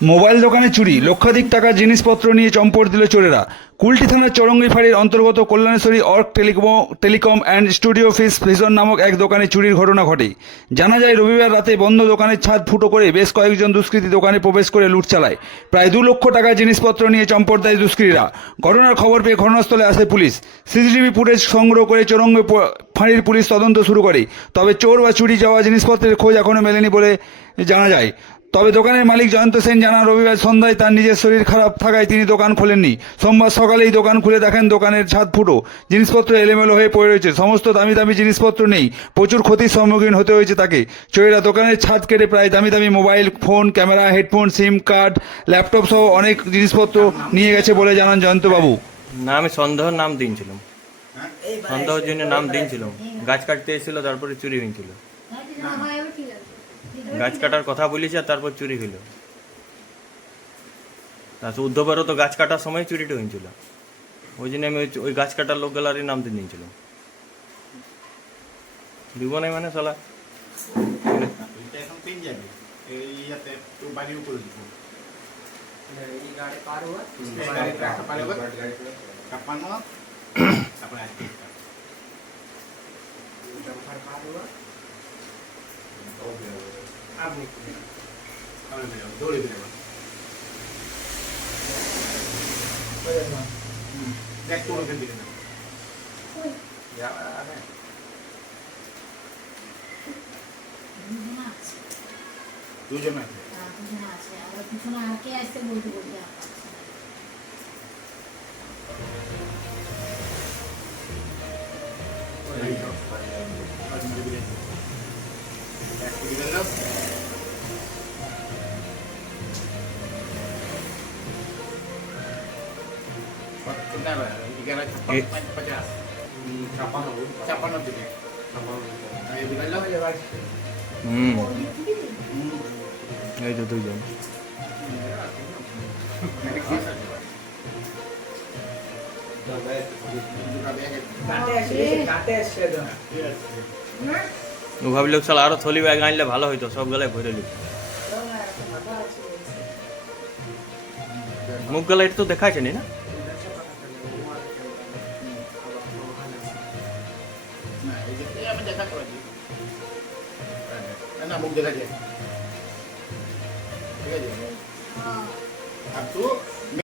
Mobile দোকানে চুরি, লক্ষাধিক টাকার জিনিসপত্র নিয়ে চম্পট দিল চোরেরা। কুলটি থানার চৌরঙ্গি ফাঁড়ির অন্তর্গত Kalyaneshwari Arka telecom and studio ফিস ভিশন নামক এক দোকানে চুরির ঘটনা ঘটে। জানা যায়, রবিবার রাতে বন্ধ দোকানের ছাদ ফুটো করে বেশ কয়েকজন দুষ্কৃতী দোকানে প্রবেশ করে লুট চালায়। প্রায় 2 লক্ষ টাকার জিনিসপত্র নিয়ে চম্পট দেয় দুষ্কৃতীরা। ঘটনার খবর পেয়ে ঘটনাস্থলে আসে পুলিশ। সিসিটিভি ফুটেজ সংগ্রহ করে চৌরঙ্গি ফাঁড়ির পুলিশ তদন্ত শুরু করে। তবে চোর বা চুরি যাওয়া জিনিসপত্রের খোঁজ এখনও মেলেনি বলে জানা যায়। তবে দোকানের মালিক জয়ন্ত সেন জানান, রবিবার সন্ধ্যায় তার নিজের শরীর খারাপ থাকায় তিনি দোকান খোলেননি। সোমবার সকালেই দোকান খুলে দেখেন দোকানের ছাদ ফুটো, জিনিসপত্র এলোমেলো হয়ে পড়ে রয়েছে। সমস্ত দামি দামি জিনিসপত্র নেই, প্রচুর ক্ষতির সম্মুখীন হতে হয়েছে তাকে। চোরেরা দোকানের ছাদ কেটে প্রায় দামি দামি মোবাইল ফোন, ক্যামেরা, হেডফোন, সিম কার্ড, ল্যাপটপ সহ অনেক জিনিসপত্র নিয়ে গেছে বলে জানান জয়ন্তবাবু। না, আমি সন্দেহের নাম দিয়েছিলাম, সন্দেহের জন্য নাম দিয়েছিলাম। গাছ কাটতে এসেছিল, তারপরে চুরি হয়েছিল। গাছ কাটার কথা বলেছি আর তারপর চুরি হইল। তারপর উদ্ধবেরও তো গাছ কাটার সময় চুরিটা হয়েছিল। ওই জন্য আমি ওই গাছ কাটার লোকগুলারই নাম দিয়ে দিয়েছিলাম। দিব নাই মানে শালা এখন পেন যাবে এই ইয়াতে তো বাড়িও করে দিব এই গাড়ি পার হওয়া গাড়ি ট্রাক পার হওয়া কাপানো তারপরে আসবে পার হওয়া আপনি দৌড়ে দিবেন দেখ তো ওখান থেকে না যা আরে দুজন আছে আর পিছনে আর কে আসছে বলতে বলতে এই তো দুইজন। ও ভাবলো শালা আরো থলি ব্যাগ আনলে ভালো হইতো, সব গলায় ভরে নিত। মুখ গলা এটা তো দেখাচ্ছে না। মুখ দেখা যায় ঠিক আছে আর তো